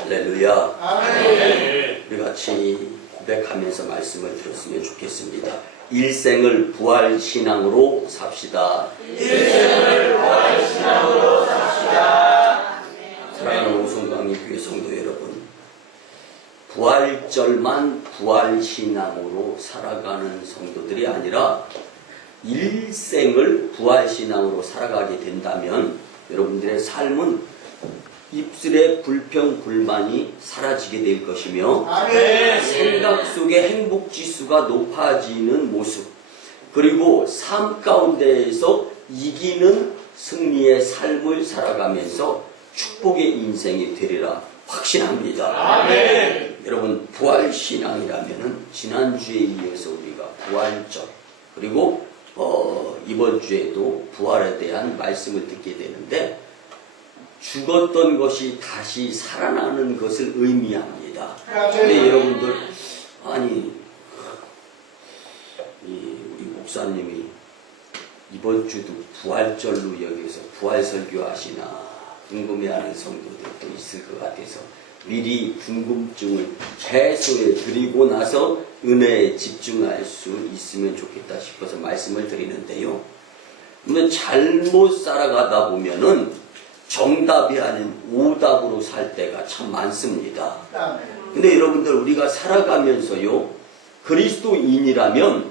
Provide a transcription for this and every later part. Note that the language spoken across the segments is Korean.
할렐루야. 아멘. 우리 같이 고백하면서 말씀을 들었으면 좋겠습니다. 일생을 부활신앙으로 삽시다. 일생을 부활신앙으로 삽시다. 사랑하는 오송강리교회 성도 여러분, 부활절만 부활신앙으로 살아가는 성도들이 아니라 일생을 부활신앙으로 살아가게 된다면 여러분들의 삶은 입술의 불평, 불만이 사라지게 될 것이며 아멘. 생각 속에 행복지수가 높아지는 모습, 그리고 삶 가운데에서 이기는 승리의 삶을 살아가면서 축복의 인생이 되리라 확신합니다. 아멘. 여러분, 부활신앙이라면 지난주에 이어서 우리가 부활절, 그리고 이번 주에도 부활에 대한 말씀을 듣게 되는데, 죽었던 것이 다시 살아나는 것을 의미합니다. 근데 여러분들, 아니, 우리 목사님이 이번 주도 부활절로 여기서 부활 설교하시나 궁금해하는 성도들도 있을 것 같아서 미리 궁금증을 해소해 드리고 나서 은혜에 집중할 수 있으면 좋겠다 싶어서 말씀을 드리는데요. 근데 잘못 살아가다 보면은 정답이 아닌 오답으로 살 때가 참 많습니다. 근데 여러분들, 우리가 살아가면서요, 그리스도인이라면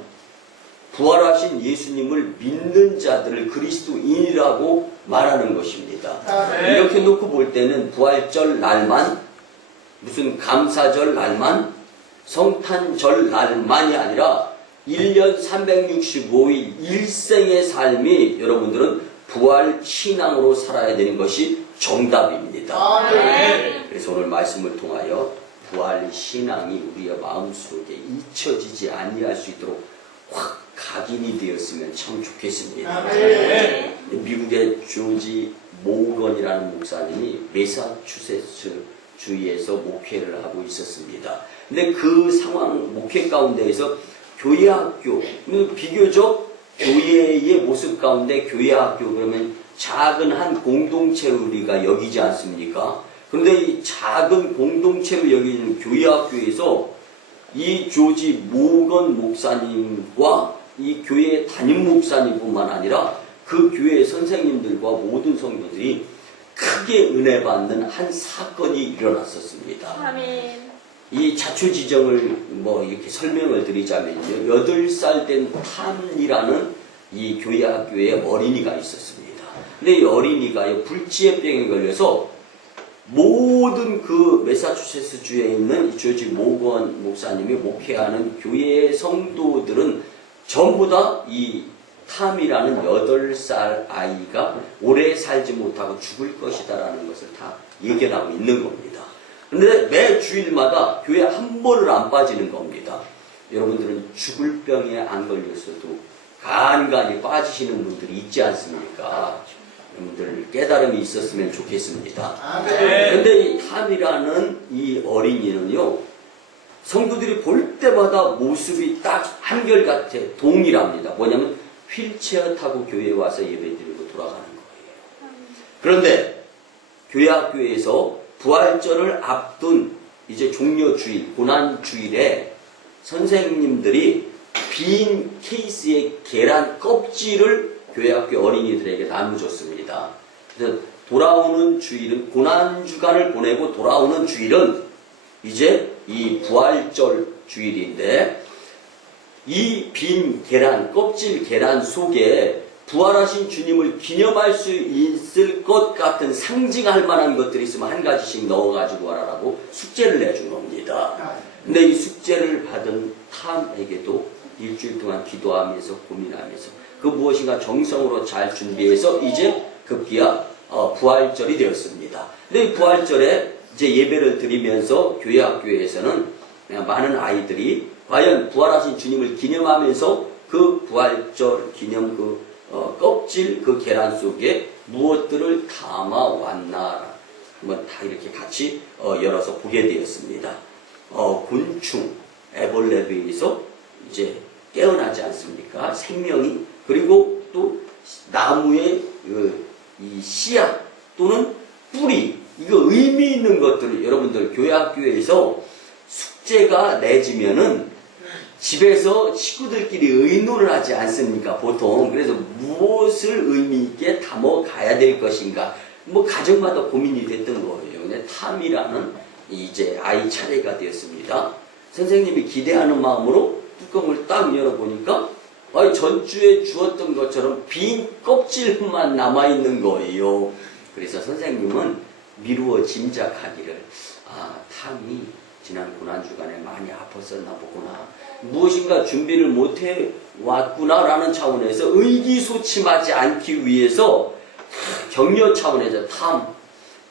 부활하신 예수님을 믿는 자들을 그리스도인이라고 말하는 것입니다. 이렇게 놓고 볼 때는 부활절 날만, 무슨 감사절 날만, 성탄절 날만이 아니라 1년 365일 일생의 삶이 여러분들은 부활 신앙으로 살아야 되는 것이 정답입니다. 아멘. 그래서 오늘 말씀을 통하여 부활 신앙이 우리의 마음속에 잊혀지지 아니할 수 있도록 확 각인이 되었으면 참 좋겠습니다. 아멘. 미국의 조지 모건이라는 목사님이 매사추세츠 주에서 목회를 하고 있었습니다. 근데 그 상황, 목회 가운데에서 교회학교, 비교적 교회의 모습 가운데 교회학교 그러면 작은 한 공동체로 우리가 여기지 않습니까? 그런데 이 작은 공동체로 여기는 교회학교에서 이 조지 모건 목사님과 이 교회 담임 목사님뿐만 아니라 그 교회 선생님들과 모든 성도들이 크게 은혜 받는 한 사건이 일어났었습니다. 아멘. 이 자초지정을 이렇게 설명을 드리자면요, 8살 된 탐이라는 이 교회 학교에 어린이가 있었습니다. 근데 이 어린이가 불치병에 걸려서 모든 그 매사추세츠 주에 있는 이 조지 모건 목사님이 목회하는 교회의 성도들은 전부 다 이 탐이라는 8살 아이가 오래 살지 못하고 죽을 것이다라는 것을 다 예견하고 있는 겁니다. 그런데 매 주일마다 교회 한 번을 안 빠지는 겁니다. 여러분들은 죽을 병에 안 걸렸어도 간간히 빠지시는 분들이 있지 않습니까? 여러분들 깨달음이 있었으면 좋겠습니다. 그런데 이 탐이라는 이 어린이는요, 성도들이 볼 때마다 모습이 딱 한결같아 동일합니다. 뭐냐면 휠체어 타고 교회에 와서 예배드리고 돌아가는 거예요. 그런데 교회 학교에서 부활절을 앞둔 이제 종료주일, 고난주일에 선생님들이 빈 케이스의 계란 껍질을 교회학교 어린이들에게 나눠줬습니다. 그래서 돌아오는 주일은, 고난주간을 보내고 돌아오는 주일은 이제 이 부활절 주일인데, 이 빈 계란, 껍질 계란 속에 부활하신 주님을 기념할 수 있을 것 같은 상징할 만한 것들이 있으면 한 가지씩 넣어가지고 와라라고 숙제를 내준 겁니다. 근데 이 숙제를 받은 탐에게도 일주일 동안 기도하면서 고민하면서 그 무엇인가 정성으로 잘 준비해서 이제 급기야 부활절이 되었습니다. 근데 이 부활절에 이제 예배를 드리면서 교회 학교에서는 많은 아이들이 과연 부활하신 주님을 기념하면서 그 부활절 기념 껍질 그 계란 속에 무엇들을 담아 왔나 한번 다 이렇게 같이 열어서 보게 되었습니다. 곤충, 애벌레에서 이제 깨어나지 않습니까? 생명이. 그리고 또 나무의 이 씨앗 또는 뿌리, 이거 의미 있는 것들을 여러분들 교회 학교에서 숙제가 내지면은 집에서 친구들끼리 의논을 하지 않습니까? 보통. 그래서 무엇을 의미 있게 담아 가야 될 것인가. 뭐 가정마다 고민이 됐던 거예요. 근데 탐이라는 이제 아이 차례가 되었습니다. 선생님이 기대하는 마음으로 뚜껑을 딱 열어보니까 전주에 주었던 것처럼 빈 껍질만 남아있는 거예요. 그래서 선생님은 미루어 짐작하기를 탐이 지난 고난주간에 많이 아팠었나 보구나. 무엇인가 준비를 못해 왔구나 라는 차원에서 의기소침하지 않기 위해서 격려 차원에서 탐,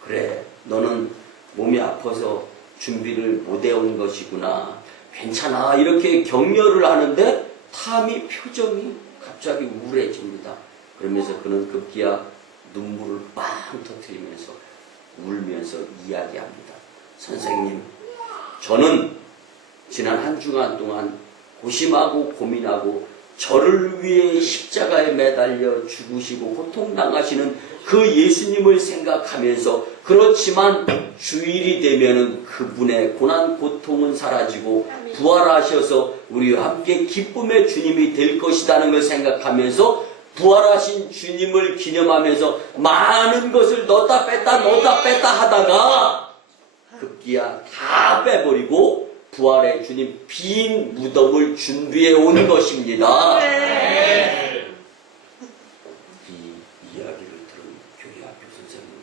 그래 너는 몸이 아파서 준비를 못 해온 것이구나. 괜찮아. 이렇게 격려를 하는데 탐이 표정이 갑자기 우울해집니다. 그러면서 그는 급기야 눈물을 빵 터뜨리면서 울면서 이야기합니다. 선생님, 저는 지난 한 주간 동안 고심하고 고민하고 저를 위해 십자가에 매달려 죽으시고 고통당하시는 그 예수님을 생각하면서, 그렇지만 주일이 되면은 그분의 고난 고통은 사라지고 부활하셔서 우리와 함께 기쁨의 주님이 될 것이라는 걸 생각하면서 부활하신 주님을 기념하면서 많은 것을 넣었다 뺐다 하다가 급기야 다 빼버리고 부활의 주님 빈 무덤을 준비해 온 것입니다. 이 이야기를 들은 교회 학교 선생님은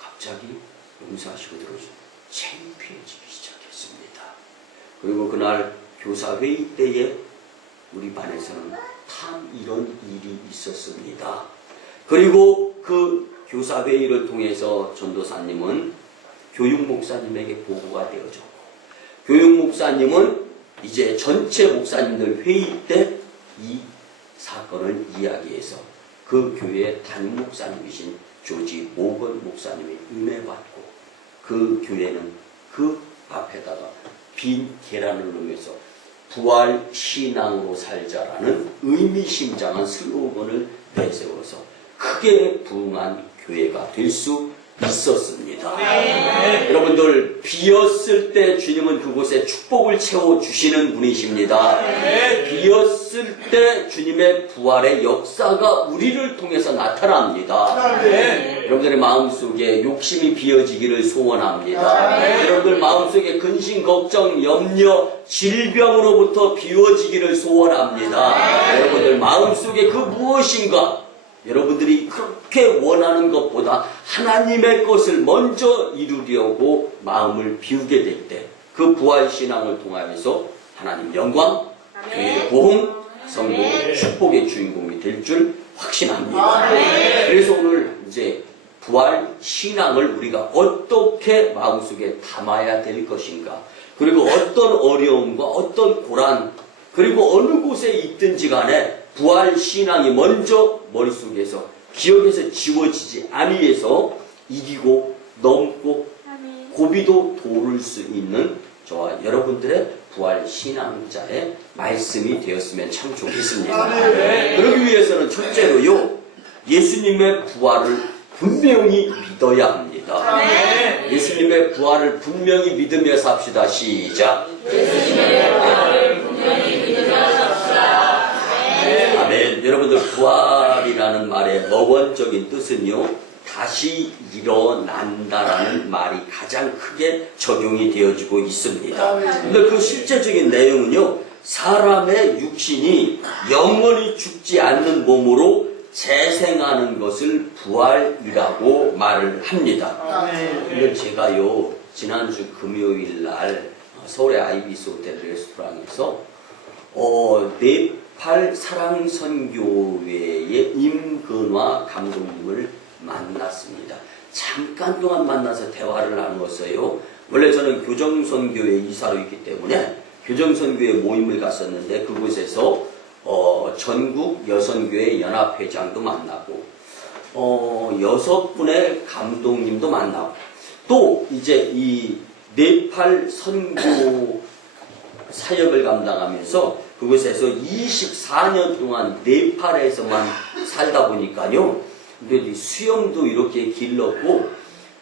갑자기 용서하시고 들어서 창피해지기 시작했습니다. 그리고 그날 교사회의 때에 우리 반에서는 참 이런 일이 있었습니다. 그리고 그 교사회의를 통해서 전도사님은 교육목사님에게 보고가 되어졌고, 교육목사님은 이제 전체 목사님들 회의 때 이 사건을 이야기해서 그 교회의 담임 목사님이신 조지 모건 목사님의 은혜 받고, 그 교회는 그 앞에다가 빈 계란을 놓으면서 부활 신앙으로 살자라는 의미심장한 슬로건을 내세워서 크게 부흥한 교회가 될 수 있었습니다. 여러분들, 비었을 때 주님은 그곳에 축복을 채워주시는 분이십니다. 비었을 때 주님의 부활의 역사가 우리를 통해서 나타납니다. 여러분들의 마음속에 욕심이 비어지기를 소원합니다. 여러분들 마음속에 근심, 걱정, 염려, 질병으로부터 비워지기를 소원합니다. 여러분들 마음속에 그 무엇인가, 여러분들이 그렇게 원하는 것보다 하나님의 것을 먼저 이루려고 마음을 비우게 될 때 그 부활신앙을 통하여서 하나님 영광, 교회의 보흥, 성도의 축복의 주인공이 될 줄 확신합니다. 그래서 오늘 이제 부활신앙을 우리가 어떻게 마음속에 담아야 될 것인가, 그리고 어떤 어려움과 어떤 고난, 그리고 어느 곳에 있든지 간에 부활신앙이 먼저 머릿속에서 기억에서 지워지지 아니해서 이기고 넘고 고비도 도를 수 있는 저와 여러분들의 부활신앙자의 말씀이 되었으면 참 좋겠습니다. 그러기 위해서는 첫째로요, 예수님의 부활을 분명히 믿어야 합니다. 예수님의 부활을 분명히 믿으며 삽시다. 시작. 예수님의 부활을 분명히 믿으며 삽시다. 아멘. 여러분들, 부활이라는 말의 어원적인 뜻은요, 다시 일어난다라는 말이 가장 크게 적용이 되어지고 있습니다. 근데 그 실제적인 내용은요, 사람의 육신이 영원히 죽지 않는 몸으로 재생하는 것을 부활이라고 말을 합니다. 근데 제가요, 지난주 금요일 날 서울의 아이비스 호텔 레스토랑에서 네팔 사랑선교회의 임근화 감독님을 만났습니다. 잠깐 동안 만나서 대화를 나누었어요. 원래 저는 교정선교회 이사로 있기 때문에 교정선교회 모임을 갔었는데, 그곳에서 전국 여선교회 연합회장도 만나고 6분의 감독님도 만나고, 또 이제 이 네팔 선교 사역을 감당하면서 그곳에서 24년 동안 네팔에서만 살다 보니까요, 근데 수염도 이렇게 길렀고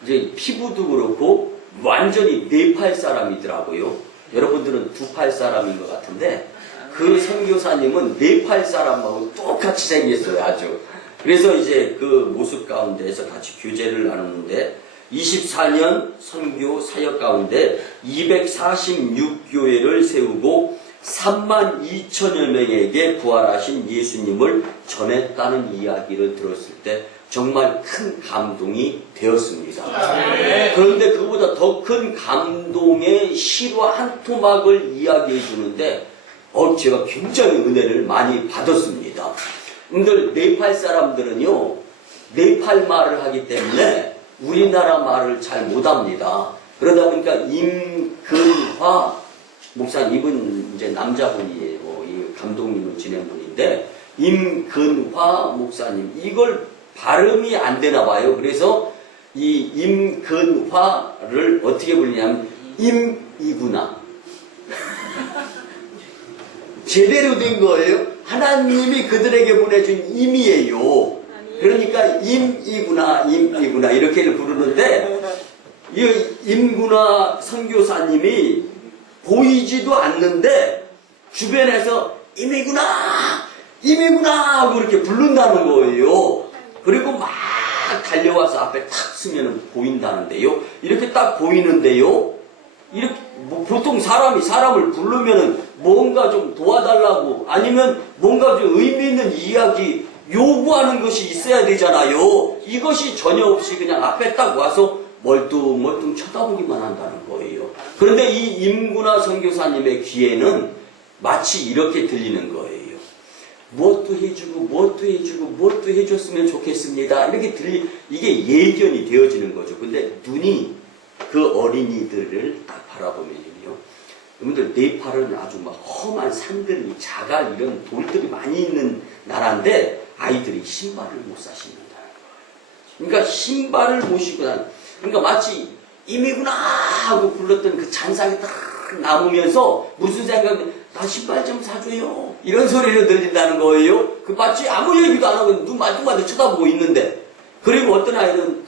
이제 피부도 그렇고 완전히 네팔 사람이더라고요. 여러분들은 두 팔 사람인 것 같은데 그 선교사님은 네팔 사람하고 똑같이 생겼어요, 아주. 그래서 이제 그 모습 가운데에서 같이 교제를 나누는데 24년 선교 사역 가운데 246교회를 세우고 3만 2천여 명에게 부활하신 예수님을 전했다는 이야기를 들었을 때 정말 큰 감동이 되었습니다. 그런데 그보다 더 큰 감동의 실화 한 토막을 이야기해 주는데 제가 굉장히 은혜를 많이 받았습니다. 근데 네팔 사람들은요, 네팔 말을 하기 때문에 우리나라 말을 잘 못합니다. 그러다 보니까 임근화 목사님, 이분 이제 남자분이에요. 이 감독님을 지낸 분인데, 임근화 목사님, 이걸 발음이 안 되나 봐요. 그래서 이 임근화를 어떻게 부르냐면, 임이구나. 제대로 된 거예요. 하나님이 그들에게 보내준 임이에요. 그러니까 임이구나, 임이구나, 이렇게 부르는데, 이 임구나 선교사님이 보이지도 않는데 주변에서 임이구나 하고 이렇게 부른다는 거예요. 그리고 막 달려와서 앞에 탁 쓰면 보인다는데요. 이렇게 딱 보이는데요. 이렇게 뭐 보통 사람을 부르면은 뭔가 좀 도와달라고 아니면 뭔가 좀 의미 있는 이야기 요구하는 것이 있어야 되잖아요. 이것이 전혀 없이 그냥 앞에 딱 와서 멀뚱멀뚱 쳐다보기만 한다는 거예요. 그런데 이 임구나 선교사님의 귀에는 마치 이렇게 들리는 거예요. 무엇도 해주고 해줬으면 좋겠습니다. 이렇게 이게 예견이 되어지는 거죠. 근데 눈이 그 어린이들을 딱 바라보면요. 여러분들 네팔은 아주 막 험한 산들이 자갈 이런 돌들이 많이 있는 나라인데 아이들이 신발을 못 사신다는 거예요. 그러니까 신발을 못 신고 그러니까 마치 임이구나 하고 불렀던 그 잔상이 딱 남으면서 무슨 생각이 나 신발 좀 사줘요 이런 소리를 들린다는 거예요. 그 마치 아무 얘기도 안 하고 눈 마주마주 쳐다보고 있는데 그리고 어떤 아이는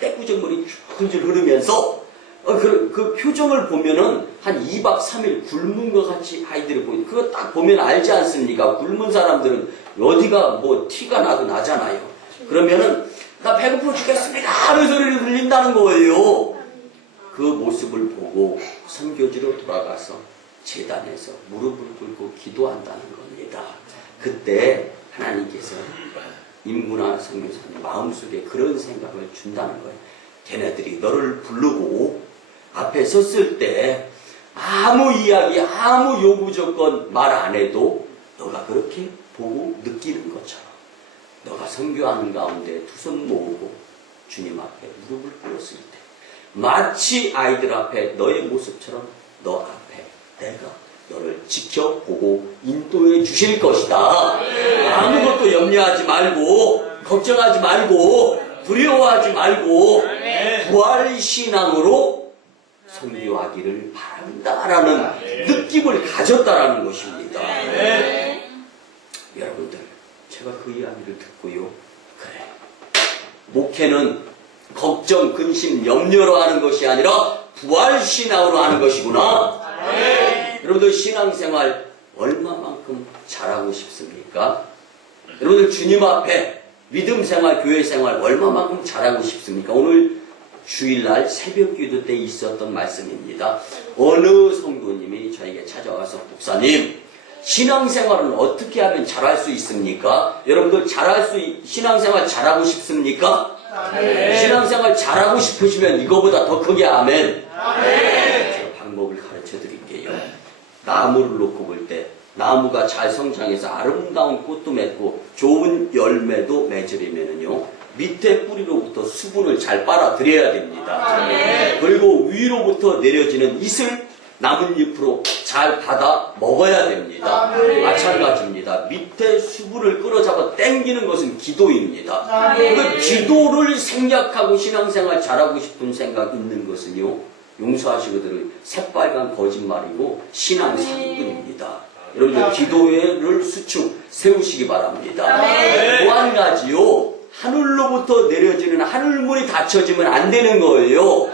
떼꾸정물이 줄줄 흐르면서 그 표정을 보면은 한 2박 3일 굶은 것 같이 아이들이 보이는 그거 딱 보면 알지 않습니까? 굶은 사람들은 어디가 뭐 티가 나도 나잖아요. 그러면은 나 배고파 죽겠습니다 하는 소리를 들린다는 거예요. 그 모습을 보고 선교지로 돌아가서 제단에서 무릎을 꿇고 기도한다는 겁니다. 그때 하나님께서 임구나 선교사님 마음속에 그런 생각을 준다는 거예요. 걔네들이 너를 부르고 앞에 섰을 때 아무 이야기, 아무 요구 조건 말 안 해도 너가 그렇게 보고 느끼는 것처럼 너가 선교하는 가운데 두 손 모으고 주님 앞에 무릎을 꿇었을 때 마치 아이들 앞에 너의 모습처럼 너 앞에 내가 너를 지켜보고 인도해 주실 것이다. 아무것도 염려하지 말고 걱정하지 말고 두려워하지 말고 부활신앙으로 선교하기를 바란다라는 느낌을 가졌다라는 것입니다. 여러분들 제가 그 이야기를 듣고요. 그래. 목회는 걱정, 근심, 염려로 하는 것이 아니라 부활신앙으로 하는 것이구나. 여러분들 신앙생활 얼마만큼 잘하고 싶습니까? 여러분들 주님 앞에 믿음생활, 교회생활 얼마만큼 잘하고 싶습니까? 오늘 주일날 새벽기도 때 있었던 말씀입니다. 어느 성도님이 저에게 찾아와서 목사님 신앙생활은 어떻게 하면 잘할 수 있습니까? 여러분들 신앙생활 잘하고 싶습니까? 아멘. 신앙생활 잘하고 싶으시면 이거보다 더 크게 아멘. 아멘. 제가 방법을 가르쳐 드릴게요. 나무를 놓고 볼 때 나무가 잘 성장해서 아름다운 꽃도 맺고 좋은 열매도 맺으려면요 밑에 뿌리로부터 수분을 잘 빨아들여야 됩니다. 아멘. 그리고 위로부터 내려지는 이슬 나뭇잎으로 잘 받아 먹어야 됩니다. 아멘. 마찬가지입니다. 밑에 수분을 끌어잡아 당기는 것은 기도입니다. 그 기도를 생략하고 신앙생활 잘하고 싶은 생각 있는 것은요 용서하시거든요 새빨간 거짓말이고 신앙 상근입니다. 여러분들 기도회를 수축 세우시기 바랍니다. 또 한 가지요 하늘로부터 내려지는 하늘문이 닫혀지면 안 되는 거예요.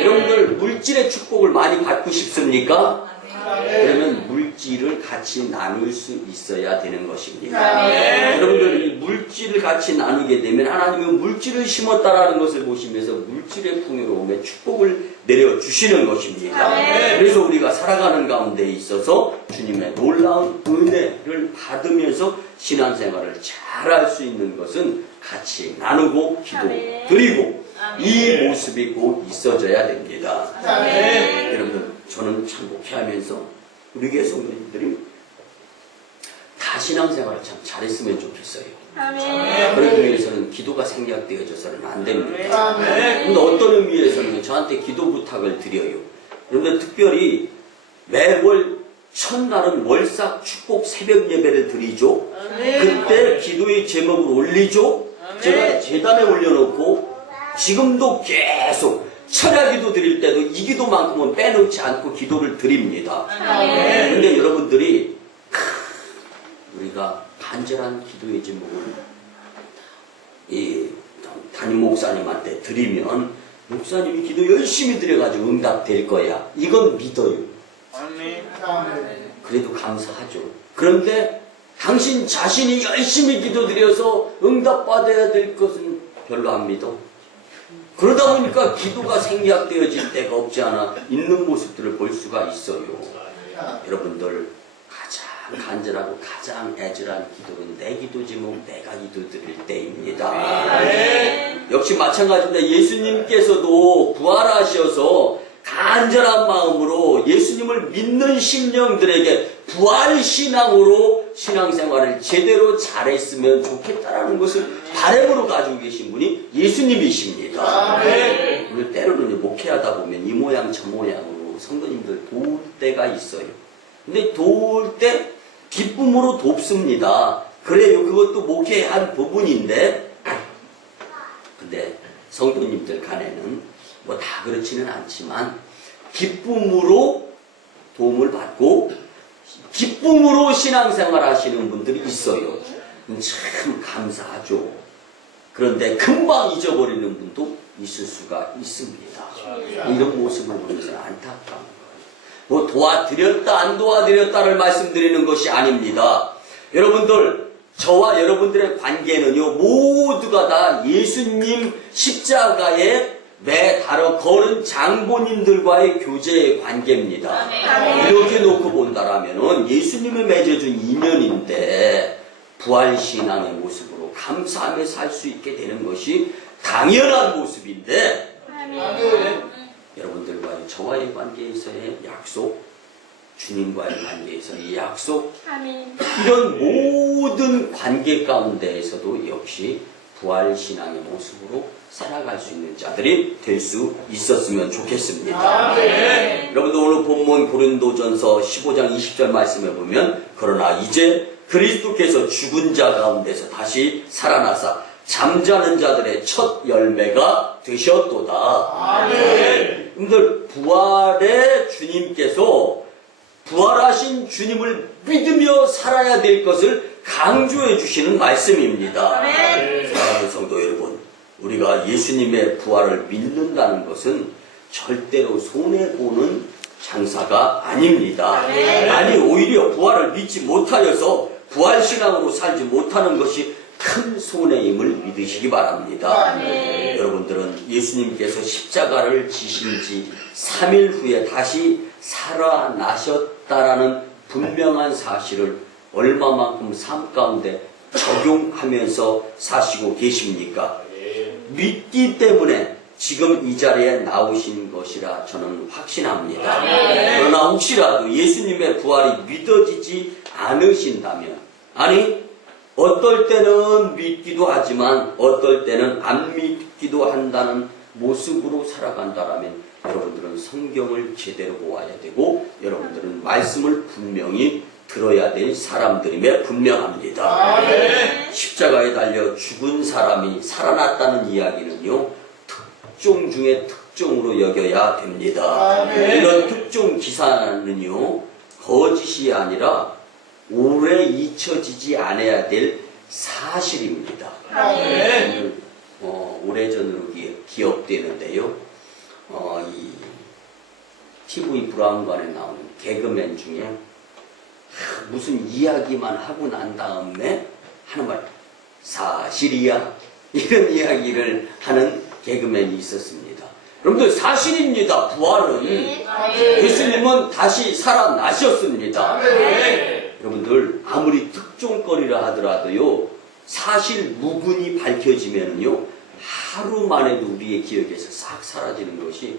여러분들 물질의 축복을 많이 받고 싶습니까? 그러면 물질을 같이 나눌 수 있어야 되는 것입니다. 여러분들 이 물질을 같이 나누게 되면 하나님은 물질을 심었다라는 것을 보시면서 물질의 풍요로움에 축복을 내려주시는 것입니다. 그래서 우리가 살아가는 가운데 있어서 주님의 놀라운 은혜를 받으면서 신앙생활을 잘할 수 있는 것은 같이 나누고 기도드리고 이 모습이 꼭 있어져야 됩니다. 여러분들 저는 참 목회하면서 우리 교회 성도님들이 다 신앙생활을 참 잘했으면 좋겠어요. 그러기 위해서는 기도가 생략되어져서는 안 됩니다. 근데 어떤 의미에서는 저한테 기도 부탁을 드려요. 그런데 특별히 매월 첫날은 월삭 축복 새벽 예배를 드리죠. 그때 기도의 제목을 올리죠. 제가 재단에 올려놓고 지금도 계속 철야기도 드릴 때도 이 기도만큼은 빼놓지 않고 기도를 드립니다. 그런데 여러분들이 우리가 간절한 기도의 제목을 이 담임 목사님한테 드리면 목사님이 기도 열심히 드려가지고 응답될 거야. 이건 믿어요. 그래도 감사하죠. 그런데 당신 자신이 열심히 기도드려서 응답받아야 될 것은 별로 안 믿어. 그러다 보니까 기도가 생략되어질 때가 없지 않아 있는 모습들을 볼 수가 있어요. 여러분들 가장 간절하고 가장 애절한 기도는 내 기도 제목 내가 기도 드릴 때입니다. 역시 마찬가지입니다. 예수님께서도 부활하셔서 간절한 마음으로 예수님을 믿는 심령들에게 부활신앙으로 신앙생활을 제대로 잘했으면 좋겠다라는 것을 바람으로 가지고 계신 분이 예수님이십니다. 오늘 때로는 목회하다 보면 이 모양 저 모양으로 성도님들 도울 때가 있어요. 근데 도울 때 기쁨으로 돕습니다. 그래요. 그것도 목회의 한 부분인데 근데 성도님들 간에는 뭐 다 그렇지는 않지만 기쁨으로 도움을 받고 기쁨으로 신앙생활 하시는 분들이 있어요. 참 감사하죠. 그런데 금방 잊어버리는 분도 있을 수가 있습니다. 이런 모습을 보면서 안타까운 거예요. 뭐 도와드렸다 안 도와드렸다를 말씀드리는 것이 아닙니다. 여러분들 저와 여러분들의 관계는요 모두가 다 예수님 십자가에 매달아 걸은 장본인들과의 교제의 관계입니다. 이렇게 놓고 본다라면은 예수님이 맺어준 인연인데 부활신앙의 모습으로 감사하며 살 수 있게 되는 것이 당연한 모습인데 여러분들과의 저와의 관계에서의 약속, 주님과의 관계에서의 약속, 이런 모든 관계 가운데에서도 역시 부활신앙의 모습으로 살아갈 수 있는 자들이 될 수 있었으면 좋겠습니다. 여러분들 오늘 본문 고린도전서 15장 20절 말씀에 보면 그러나 이제 그리스도께서 죽은 자 가운데서 다시 살아나사 잠자는 자들의 첫 열매가 되셨도다. 여러분들 부활의 주님께서 부활하신 주님을 믿으며 살아야 될 것을 강조해 주시는 말씀입니다. 사랑하는 성도 여러분, 우리가 예수님의 부활을 믿는다는 것은 절대로 손해보는 장사가 아닙니다. 아니 오히려 부활을 믿지 못하여서 부활신앙으로 살지 못하는 것이 큰 손해임을 믿으시기 바랍니다. 여러분들은 예수님께서 십자가를 지신 지 3일 후에 다시 살아나셨다라는 분명한 사실을 얼마만큼 삶 가운데 적용하면서 사시고 계십니까? 믿기 때문에 지금 이 자리에 나오신 것이라 저는 확신합니다. 그러나 혹시라도 예수님의 부활이 믿어지지 않으신다면, 아니 어떨 때는 믿기도 하지만 어떨 때는 안 믿기도 한다는 모습으로 살아간다라면 여러분들은 성경을 제대로 보아야 되고 여러분들은 말씀을 분명히 들어야 될 사람들임에 분명합니다. 십자가에 달려 죽은 사람이 살아났다는 이야기는요 특종 중에 특종으로 여겨야 됩니다. 이런 특종 기사는요 거짓이 아니라 오래 잊혀지지 않아야 될 사실입니다. 아멘. 오래전으로 기억되는데요. 이 TV 브라운관에 나오는 개그맨 중에 무슨 이야기만 하고 난 다음에 하는 말, 사실이야, 이런 이야기를 하는 개그맨이 있었습니다. 여러분들, 사실입니다. 부활은 예수님은 다시 살아나셨습니다. 여러분들, 아무리 특종거리라 하더라도요, 사실 무근이 밝혀지면은요, 하루 만에도 우리의 기억에서 싹 사라지는 것이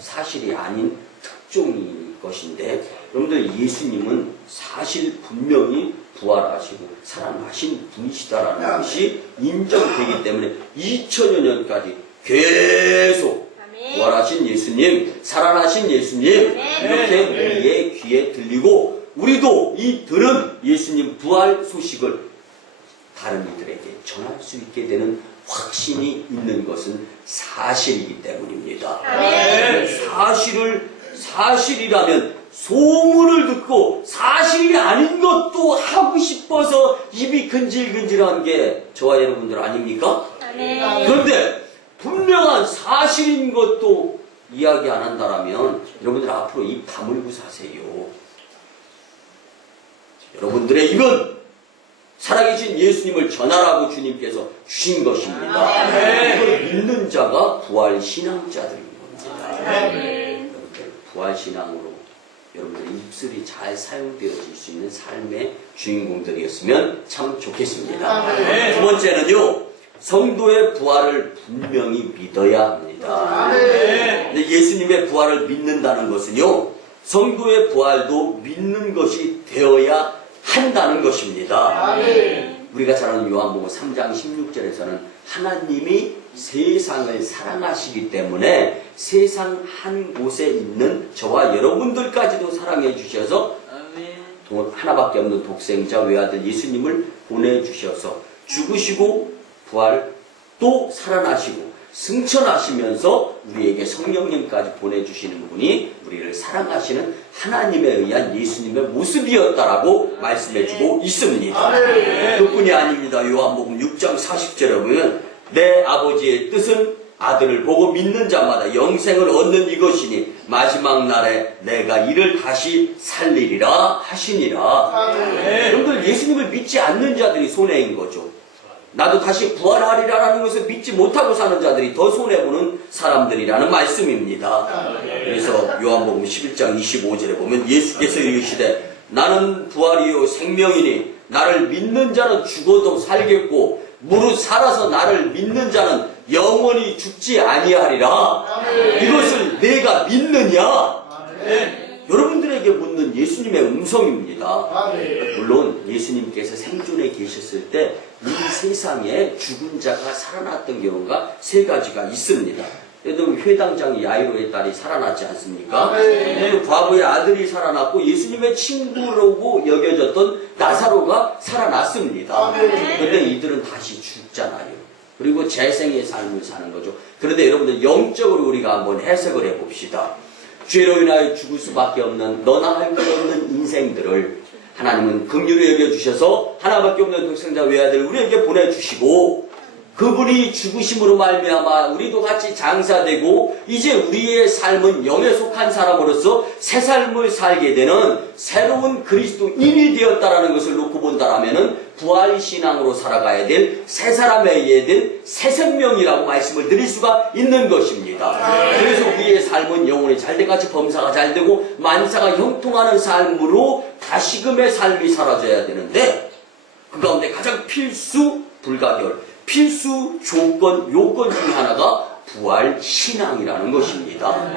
사실이 아닌 특종인 것인데, 여러분들, 예수님은 사실 분명히 부활하시고 살아나신 분이시다라는 것이 인정되기 때문에 2000여 년까지 계속 부활하신 예수님, 살아나신 예수님, 이렇게 우리의 귀에 들리고, 우리도 이 들은 예수님 부활 소식을 다른 이들에게 전할 수 있게 되는 확신이 있는 것은 사실이기 때문입니다. 사실이라면 소문을 듣고 사실이 아닌 것도 하고 싶어서 입이 근질근질한 게 저와 여러분들 아닙니까? 그런데 분명한 사실인 것도 이야기 안 한다라면 여러분들 앞으로 입 다물고 사세요. 여러분들의 입은 살아계신 예수님을 전하라고 주님께서 주신 것입니다. 이걸 믿는 자가 부활신앙자들인 겁니다. 여러분들, 부활신앙으로 여러분들 입술이 잘 사용되어질 수 있는 삶의 주인공들이었으면 참 좋겠습니다. 두 번째는요, 성도의 부활을 분명히 믿어야 합니다. 근데 예수님의 부활을 믿는다는 것은요, 성도의 부활도 믿는 것이 되어야 한다는 것입니다. 우리가 잘 아는 요한복음 3장 16절에서는 하나님이 세상을 사랑하시기 때문에 세상 한 곳에 있는 저와 여러분들까지도 사랑해 주셔서 하나밖에 없는 독생자 외아들 예수님을 보내주셔서 죽으시고 부활 또 살아나시고 승천하시면서 우리에게 성령님까지 보내주시는 분이 우리를 사랑하시는 하나님에 의한 예수님의 모습이었다라고 말씀해주고 있습니다. 그뿐이 아닙니다. 요한복음 6장 40절에 보면 내 아버지의 뜻은 아들을 보고 믿는 자마다 영생을 얻는 이것이니 마지막 날에 내가 이를 다시 살리리라 하시니라. 여러분들, 예수님을 믿지 않는 자들이 손해인 거죠. 나도 다시 부활하리라는 것을 믿지 못하고 사는 자들이 더 손해보는 사람들이라는 말씀입니다. 그래서 요한복음 11장 25절에 보면 예수께서 이르시되 나는 부활이요 생명이니 나를 믿는 자는 죽어도 살겠고 무릇 살아서 나를 믿는 자는 영원히 죽지 아니하리라. 이것을 내가 믿느냐? 여러분들에게 묻는 예수님의 음성입니다. 물론 예수님께서 생존에 계셨을 때 이 세상에 죽은 자가 살아났던 경우가 세 가지가 있습니다. 예를 회당장 야이로의 딸이 살아났지 않습니까? 과부의 아들이 살아났고 예수님의 친구라고 여겨졌던 나사로가 살아났습니다. 그런데 이들은 다시 죽잖아요. 그리고 재생의 삶을 사는 거죠. 그런데 여러분들, 영적으로 우리가 한번 해석을 해봅시다. 죄로 인하여 죽을 수밖에 없는 너나 할 것 없는 인생들을 하나님은 긍휼히 여겨주셔서 하나밖에 없는 독생자 외아들을 우리에게 보내주시고 그분이 죽으심으로 말미암아 우리도 같이 장사되고 이제 우리의 삶은 영에 속한 사람으로서 새 삶을 살게 되는 새로운 그리스도인이 되었다라는 것을 놓고 본다라면은 부활신앙으로 살아가야 될 새 사람에 의해 된 새 생명이라고 말씀을 드릴 수가 있는 것입니다. 그래서 우리의 삶은 영혼이 잘돼같이 범사가 잘되고 만사가 형통하는 삶으로 다시금의 삶이 사라져야 되는데 그 가운데 가장 필수 필수 조건, 요건 중에 하나가 부활신앙이라는 것입니다.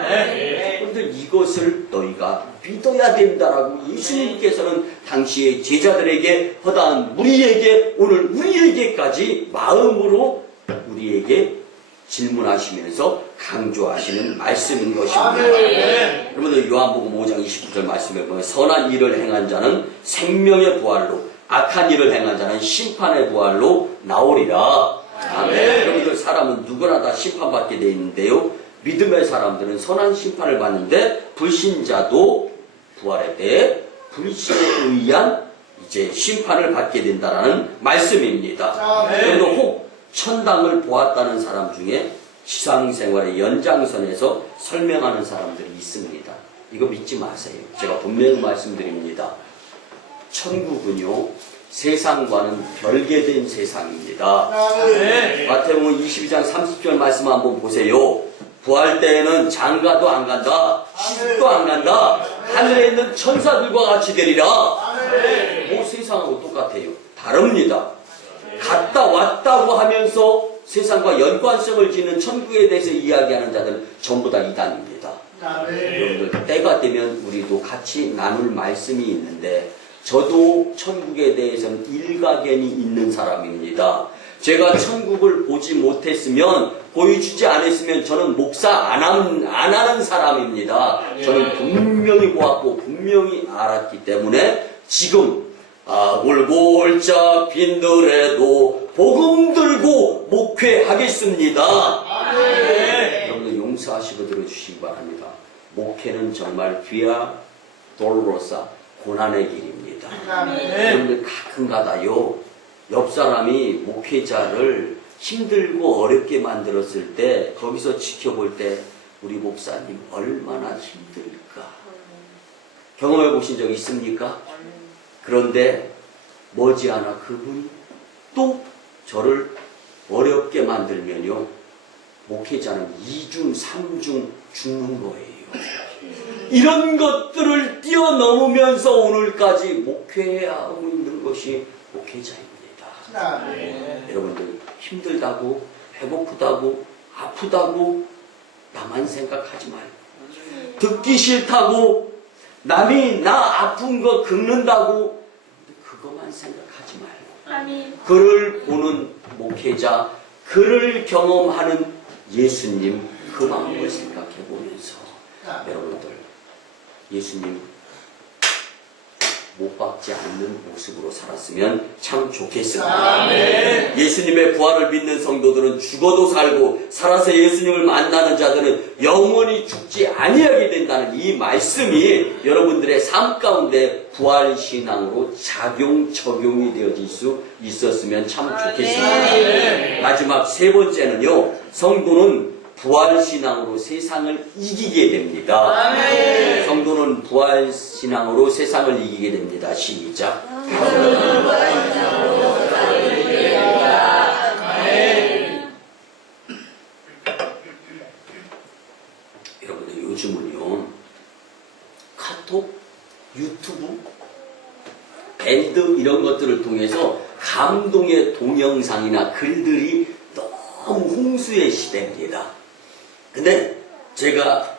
그런데 이것을 너희가 믿어야 된다라고 예수님께서는 당시의 제자들에게 허다한 우리에게, 오늘 우리에게까지 마음으로 우리에게 질문하시면서 강조하시는 말씀인 것입니다. 여러분들, 요한복음 5장 29절 말씀에 보면 선한 일을 행한 자는 생명의 부활로, 악한 일을 행한 자는 심판의 부활로 나오리라. 아멘. 여러분들, 사람은 누구나 다 심판받게 되어 있는데요, 믿음의 사람들은 선한 심판을 받는데 불신자도 부활의 때에 불신에 의한 이제 심판을 받게 된다는 말씀입니다. 네. 그래도 혹 천당을 보았다는 사람 중에 지상생활의 연장선에서 설명하는 사람들이 있습니다. 이거 믿지 마세요. 제가 분명히 말씀드립니다. 천국은요, 세상과는 별개된 세상입니다. 네. 마태복음 22장 30절 말씀 한번 보세요. 부활 때에는 장가도 안 간다, 시집도 안 간다, 하늘에 있는 천사들과 같이 되리라. 뭐 세상하고 똑같아요. 다릅니다. 갔다 왔다고 하면서 세상과 연관성을 짓는 천국에 대해서 이야기하는 자들은 전부 다 이단입니다. 여러분들, 때가 되면 우리도 같이 나눌 말씀이 있는데, 저도 천국에 대해서는 일가견이 있는 사람입니다. 제가 천국을 보지 못했으면, 보여주지 않았으면 저는 목사 안 하는 사람입니다. 저는 분명히 보았고 분명히 알았기 때문에 지금 골골자 빈들에도 복음 들고 목회하겠습니다. 여러분들 용서하시고 들어주시기 바랍니다. 목회는 정말 비아 돌로사 고난의 길입니다. 여러분들 가끔가다요, 옆 사람이 목회자를 힘들고 어렵게 만들었을 때 거기서 지켜볼 때 우리 목사님 얼마나 힘들까 경험해 보신 적 있습니까? 그런데 머지않아 그분이 또 저를 어렵게 만들면요, 목회자는 2중 3중 죽는 거예요. 이런 것들을 뛰어넘으면서 오늘까지 목회해야 하고 있는 것이 목회자입니다. 여러분들, 힘들다고 배고프다고 아프다고 나만 생각하지 말고, 듣기 싫다고 남이 나 아픈 거 긁는다고 그것만 생각하지 말고, 그를 보는 목회자, 그를 경험하는 예수님, 그 마음을 생각해 보면서 여러분들, 예수님 못 박지 않는 모습으로 살았으면 참 좋겠습니다. 아멘. 예수님의 부활을 믿는 성도들은 죽어도 살고 살아서 예수님을 만나는 자들은 영원히 죽지 아니하게 된다는 이 말씀이 여러분들의 삶 가운데 부활신앙으로 적용이 되어질 수 있었으면 참 좋겠습니다. 아멘. 마지막 세 번째는요, 성도는 부활신앙으로 세상을 이기게 됩니다. 아멘. 성도는 부활신앙으로 세상을 이기게 됩니다. 시작. 여러분들, 요즘은요, 카톡, 유튜브, 밴드 이런 것들을 통해서 감동의 동영상이나 글들이 너무 홍수의 시대입니다. 근데 제가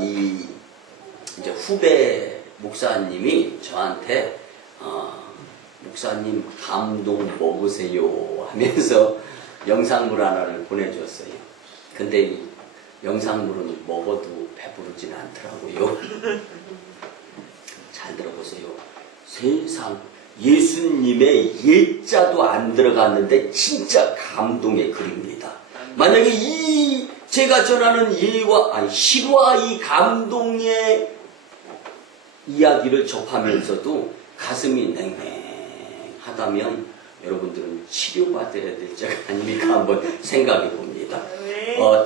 이제 후배 목사님이 저한테 목사님 감동 먹으세요 하면서 영상물 하나를 보내줬어요. 근데 이 영상물은 먹어도 배부르진 않더라고요. 잘 들어보세요. 세상 예수님의 예자도 안 들어갔는데 진짜 감동의 글입니다. 만약에 제가 전하는 시와 이 감동의 이야기를 접하면서도 가슴이 냉랭하다면 여러분들은 치료받아야 될 자가 아닙니까? 한번 생각해 봅니다.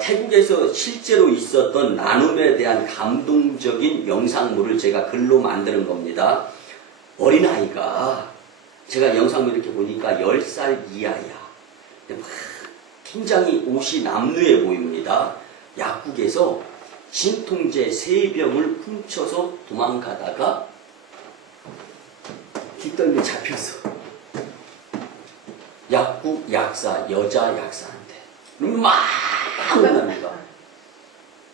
태국에서 실제로 있었던 나눔에 대한 감동적인 영상물을 제가 글로 만드는 겁니다. 어린아이가, 제가 영상을 이렇게 보니까 10살 이하야. 굉장히 옷이 남루해 보입니다. 약국에서 진통제 3병을 훔쳐서 도망가다가 뒷덜미 잡혔어. 약국 약사, 여자 약사한테 막 혼납니다.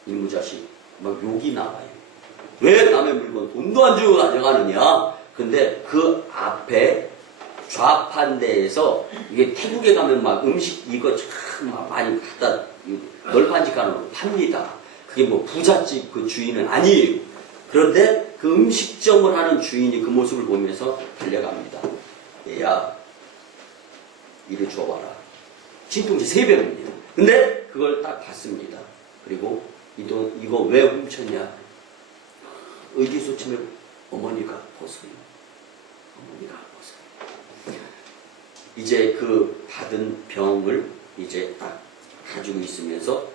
이놈의 자식, 막 욕이 나와요. 왜 남의 물건 돈도 안 주고 가져가느냐? 근데 그 앞에 좌판대에서, 이게 태국에 가면 막 음식 이거 참 많이 갖다 널판지간으로 팝니다. 그게 뭐 부잣집 그 주인은 아니에요. 그런데 그 음식점을 하는 주인이 그 모습을 보면서 달려갑니다. 얘야, 이리 줘봐라. 진통제 3병입니다. 근데 그걸 딱 봤습니다. 그리고 이 돈, 이거 왜 훔쳤냐? 의기소침해. 어머니가 아파서요. 어머니가 아파서. 이제 그 받은 병을 이제 딱 가지고 있으면서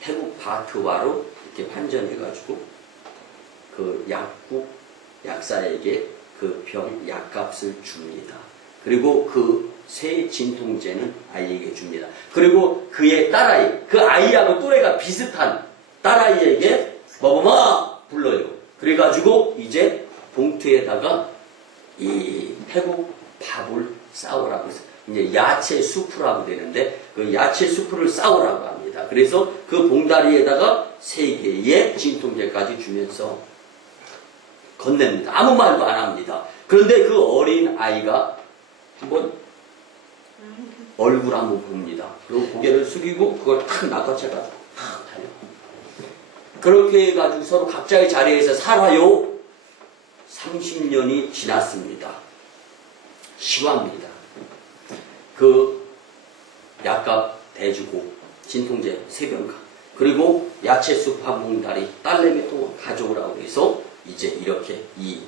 태국 바트화로 이렇게 환전해가지고 그 약국 약사에게 그 병 약값을 줍니다. 그리고 그 새 진통제는 아이에게 줍니다. 그리고 그의 딸아이, 그 아이하고 또래가 비슷한 딸아이에게 뭐뭐뭐 불러요. 그래가지고 이제 봉투에다가 이 태국 밥을 싸우라고 해서 이제 야채 수프라고 되는데 그 야채 수프를 싸우라고 합니다. 그래서 그 봉다리에다가 3개의 진통제까지 주면서 건넵니다. 아무 말도 안 합니다. 그런데 그 어린 아이가 한번 얼굴 한번 봅니다. 그리고 고개를 숙이고 그걸 탁 낚아채가지고 탁 달려. 그렇게 해가지고 서로 각자의 자리에서 살아요. 30년이 지났습니다. 시화입니다. 그 약값 대주고 진통제 3병가 그리고 야채숲 한 봉다리 딸내미 또 가져오라고 해서 이제 이렇게 이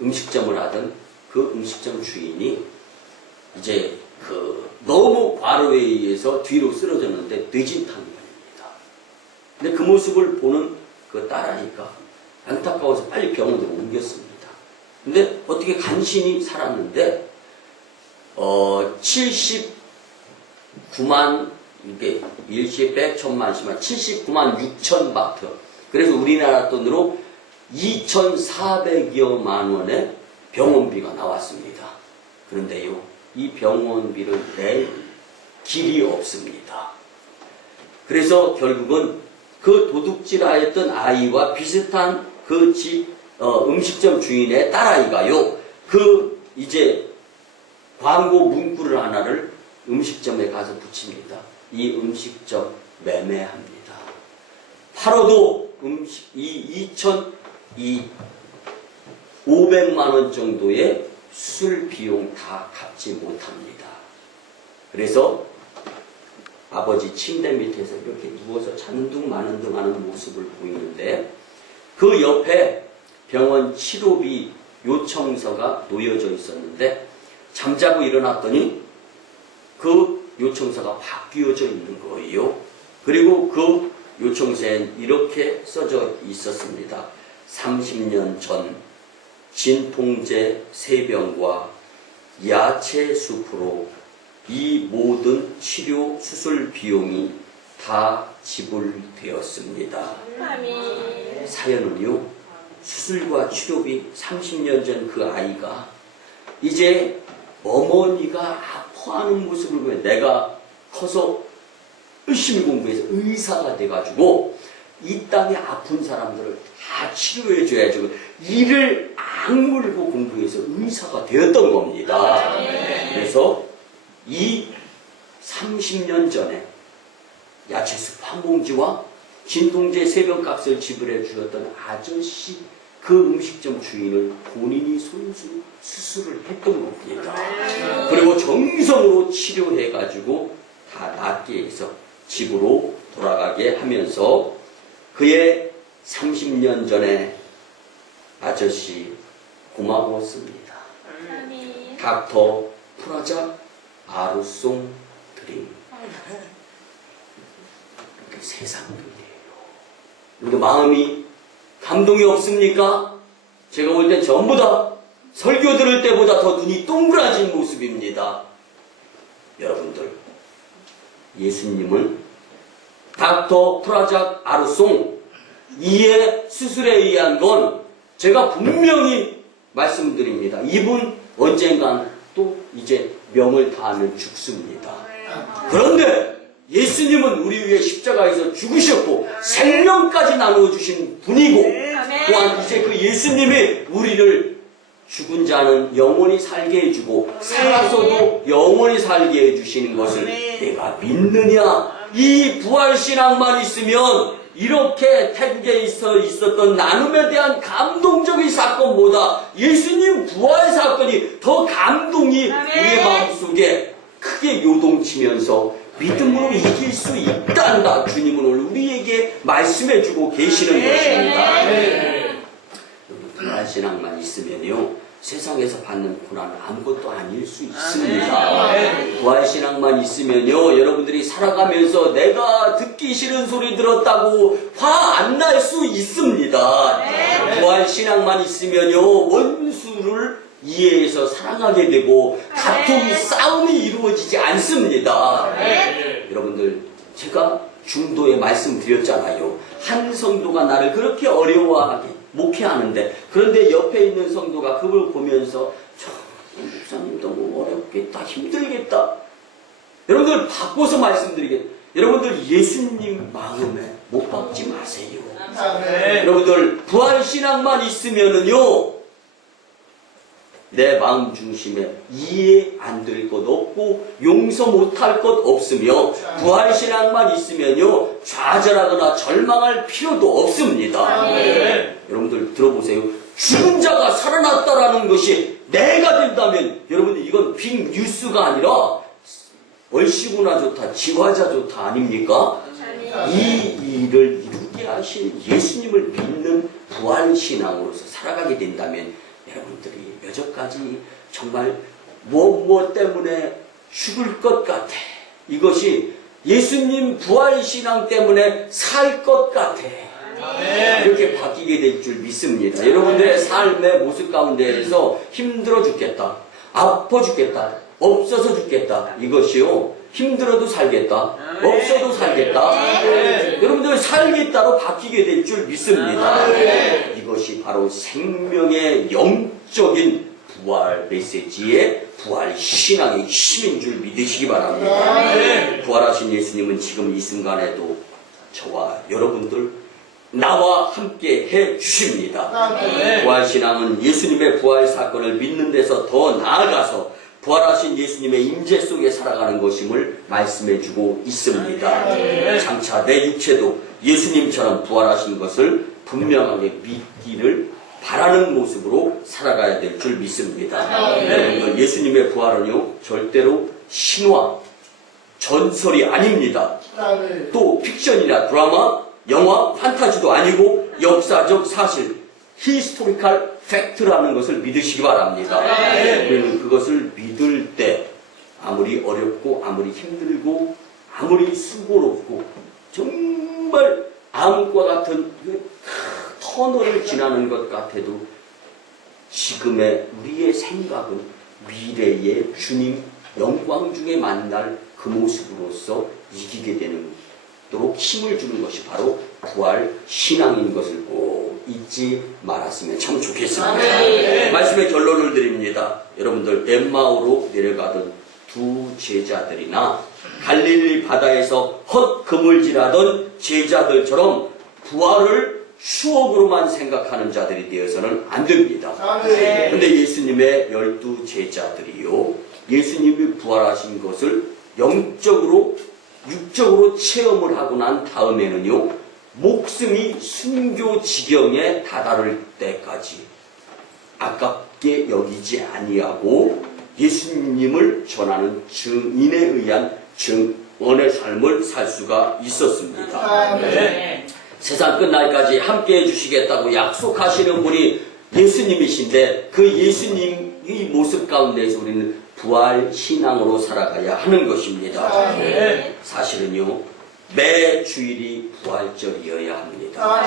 음식점을 하던 그 음식점 주인이 이제 그 너무 과로에 의해서 뒤로 쓰러졌는데 늦은 타이밍입니다. 근데 그 모습을 보는 그 딸아이가 안타까워서 빨리 병원으로 옮겼습니다. 근데 어떻게 간신히 살았는데 79만 이게 일시에 백 천만 시만 79만 6천 바트. 그래서 우리나라 돈으로 2,400여만 원의 병원비가 나왔습니다. 그런데요, 이 병원비를 낼 길이 없습니다. 그래서 결국은 그 도둑질하였던 아이와 비슷한 그 집 음식점 주인의 딸아이가요, 그 이제 광고 문구를 하나를 음식점에 가서 붙입니다. 이 음식점 매매합니다. 팔아도 이 2,500만 원 정도의 수술 비용 다 갚지 못합니다. 그래서 아버지 침대 밑에서 이렇게 누워서 잔둥마는둥하는 모습을 보이는데 그 옆에 병원 치료비 요청서가 놓여져 있었는데 잠자고 일어났더니 그 요청서가 바뀌어져 있는 거예요. 그리고 그 요청서엔 이렇게 써져 있었습니다. 30년 전 진통제 3병과 야채 수프로 이 모든 치료 수술 비용이 다 지불되었습니다. 사연은요, 수술과 치료비 30년 전 그 아이가 이제 어머니가 아파하는 모습을 보면 내가 커서 열심히 공부해서 의사가 돼가지고 이 땅에 아픈 사람들을 다 치료해줘야지 이를 악물고 공부해서 의사가 되었던 겁니다. 그래서 이 30년 전에 야채숲 한 봉지와 진통제 3병 값을 지불해 주었던 아저씨 그 음식점 주인을 본인이 손수 수술을 했던 겁니다. 그리고 정성으로 치료해가지고 다 낫게 해서 집으로 돌아가게 하면서 그의 30년 전에 아저씨 고마웠습니다. 닥터 프라자 아루송 드림. 세상들이에요. 우리 마음이 감동이 없습니까? 제가 볼 땐 전부 다 설교 들을 때보다 더 눈이 동그라진 모습입니다. 여러분들, 예수님은 닥터 프라작 아루송 이의 수술에 의한 건 제가 분명히 말씀드립니다. 이분 언젠간 또 이제 명을 다하면 죽습니다. 그런데 예수님은 우리 위해 십자가에서 죽으셨고 생명까지 나누어주신 분이고 또한 이제 그 예수님이 우리를 죽은 자는 영원히 살게 해주고 살아서도 영원히 살게 해주시는 것을 내가 믿느냐? 이 부활신앙만 있으면 이렇게 태국에 있었던 나눔에 대한 감동적인 사건보다 예수님 부활 사건이 더 감동이 우리의 마음속에 크게 요동치면서 믿음으로 이길 수 있단다. 주님은 오늘 우리에게 말씀해주고 계시는 것입니다. 부활신앙만 있으면요 세상에서 받는 고난은 아무것도 아닐 수 있습니다. 부활신앙만 있으면요, 여러분들이 살아가면서 내가 듣기 싫은 소리 들었다고 화 안 날 수 있습니다. 부활신앙만 있으면요, 원수를 이해해서 사랑하게 되고 다툼, 싸움이 이루어지지 않습니다. 여러분들, 제가 중도에 말씀드렸잖아요. 한 성도가 나를 그렇게 어려워하게 목회하는데, 그런데 옆에 있는 성도가 그걸 보면서 목사님 너무 어렵겠다, 힘들겠다. 여러분들 바꿔서 말씀드리겠다. 여러분들 예수님 마음에 못 박지 마세요. 여러분들 부활신앙만 있으면은요, 내 마음 중심에 이해 안 될 것 없고 용서 못할 것 없으며, 부활신앙만 있으면요, 좌절하거나 절망할 필요도 없습니다. 여러분들 들어보세요. 죽은 자가 살아났다라는 것이 내가 된다면, 여러분들 이건 빅뉴스가 아니라 얼씨구나 좋다, 지화자 좋다 아닙니까? 이 일을 이루게 하신 예수님을 믿는 부활신앙으로서 살아가게 된다면, 여러분들이 여전까지 정말 무엇 때문에 죽을 것 같아, 이것이 예수님 부활신앙 때문에 살 것 같아, 이렇게 바뀌게 될 줄 믿습니다. 여러분들의 삶의 모습 가운데에서 힘들어 죽겠다, 아파 죽겠다, 없어서 죽겠다, 이것이요, 힘들어도 살겠다, 없어도 살겠다, 여러분들 살겠다로 바뀌게 될 줄 믿습니다. 이것이 바로 생명의 영적인 부활 메시지의 부활 신앙의 힘인 줄 믿으시기 바랍니다. 부활하신 예수님은 지금 이 순간에도 저와 여러분들, 나와 함께 해 주십니다. 부활 신앙은 예수님의 부활 사건을 믿는 데서 더 나아가서 부활하신 예수님의 임재 속에 살아가는 것임을 말씀해 주고 있습니다. 장차 내 육체도 예수님처럼 부활하신 것을 분명하게 믿기를 바라는 모습으로 살아가야 될 줄 믿습니다. 여러분들, 예수님의 부활은요, 절대로 신화, 전설이 아닙니다. 또 픽션이나 드라마, 영화, 판타지도 아니고 역사적 사실, 히스토리컬 팩트라는 것을 믿으시기 바랍니다. 우리는 그것을 믿을 때 아무리 어렵고 아무리 힘들고 아무리 수고롭고 정말 암과 같은 그 터널을 지나는 것 같아도, 지금의 우리의 생각은 미래의 주님 영광 중에 만날 그 모습으로서 이기게 되는 도록 힘을 주는 것이 바로 부활 신앙인 것을 꼭 잊지 말았으면 참 좋겠습니다. 말씀의 결론을 드립니다. 여러분들, 엠마오로 내려가던 두 제자들이나 갈릴리 바다에서 헛그물질하던 제자들처럼 부활을 추억으로만 생각하는 자들이 되어서는 안 됩니다. 그런데 예수님의 12 제자들이요, 예수님이 부활하신 것을 영적으로 육적으로 체험을 하고 난 다음에는요, 목숨이 순교 지경에 다다를 때까지 아깝게 여기지 아니하고 예수님을 전하는 증인에 의한 증언의 삶을 살 수가 있었습니다. 세상 끝날까지 함께 해주시겠다고 약속하시는 분이 예수님이신데, 그 예수님의 모습 가운데서 우리는 부활 신앙으로 살아가야 하는 것입니다. 사실은요, 매 주일이 부활절이어야 합니다.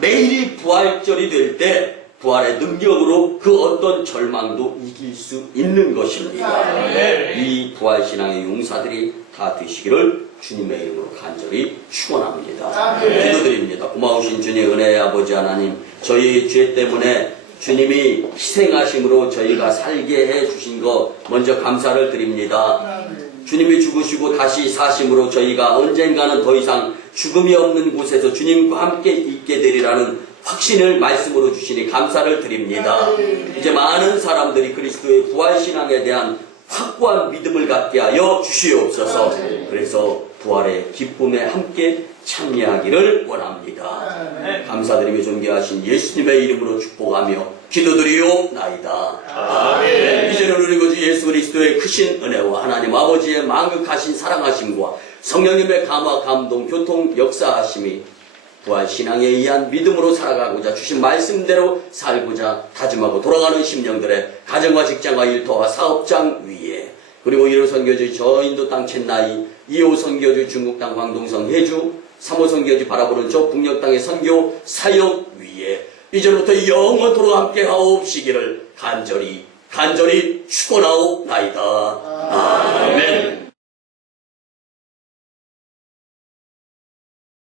매일이 부활절이 될 때 부활의 능력으로 그 어떤 절망도 이길 수 있는 것입니다. 이 부활신앙의 용사들이 다 되시기를 주님의 이름으로 간절히 축원합니다. 기도드립니다. 고마우신 주님, 은혜의 아버지 하나님, 저희 죄 때문에 주님이 희생하심으로 저희가 살게 해주신 것 먼저 감사를 드립니다. 주님이 죽으시고 다시 사심으로 저희가 언젠가는 더 이상 죽음이 없는 곳에서 주님과 함께 있게 되리라는 확신을 말씀으로 주시니 감사를 드립니다. 이제 많은 사람들이 그리스도의 부활신앙에 대한 확고한 믿음을 갖게 하여 주시옵소서. 그래서 부활의 기쁨에 함께 참여하기를 원합니다. 감사드리며 존귀하신 예수님의 이름으로 축복하며 기도드리옵나이다. 이제는 우리 구주 예수 그리스도의 크신 은혜와 하나님 아버지의 망극하신 사랑하심과 성령님의 감화 감동 교통 역사하심이 부활 신앙에 의한 믿음으로 살아가고자 주신 말씀대로 살고자 다짐하고 돌아가는 심령들의 가정과 직장과 일터와 사업장 위에, 그리고 1호 선교지 저 인도 땅 첸나이, 2호 선교지 중국 땅 광동성 해주, 3호 선교지 바라보는 저 북녘 땅의 선교 사역 위에 이제부터 영원토록 함께 하옵시기를 간절히 축원하옵나이다. 아멘.